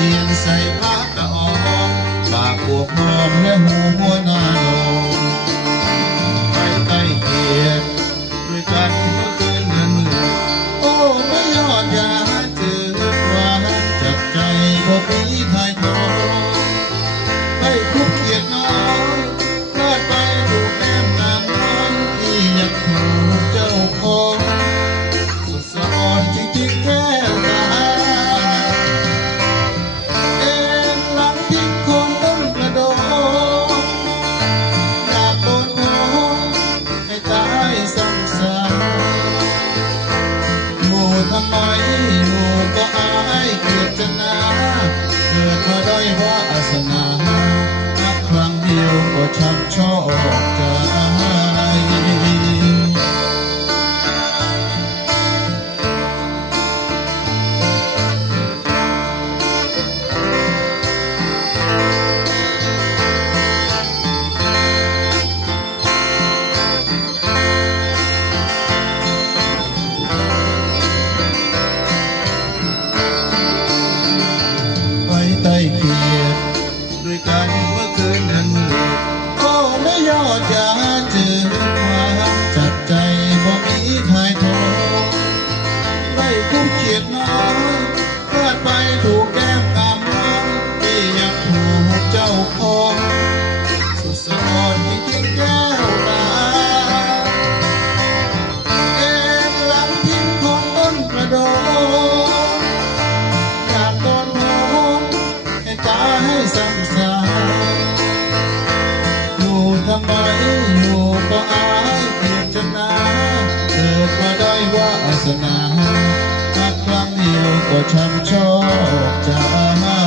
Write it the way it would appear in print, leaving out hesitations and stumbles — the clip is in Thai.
เอียงใส่ผ้ากะอองปากบวกหอมและหูหัวหน้าโนไปใกล้เกียรติด้วยกันเมื่อคืนเดือนมือโอ้ไม่ยอดยาเจอหวานจับใจพบปีไทยทองให้คุกเกียรติน้อยพลาดไปถูกแก้มงานน้อนที่อยากถูกเจ้าของสุดสะอ่อนจริงๆแก้วตาทำไมอยู่ก็อายเกียรตินาเกิดมาได้ว่าอาสนารักครั้งเดียวก็ช้ำชอกใจใต้เกียรติด้วยกันเมื่อคืนนั้นมืดโอ้ไม่ยอดยาเจอความจับใจบ่มีทายทองได้คุ้มเกียรติน้อยพลาดไปถูกแก้มกามน้องที่อยากถูกเจ้าของสุดสะอ่อนที่ทิ้งแก้วตาเอ็นหลังทิ้งของต้นประโดให้ซ้ำซากอยู่ทำไมอยู่ก็อายเกียรตินาเกิดมาได้ว่าอาสนารักครั้งเดียวก็ช้ำชอกใจ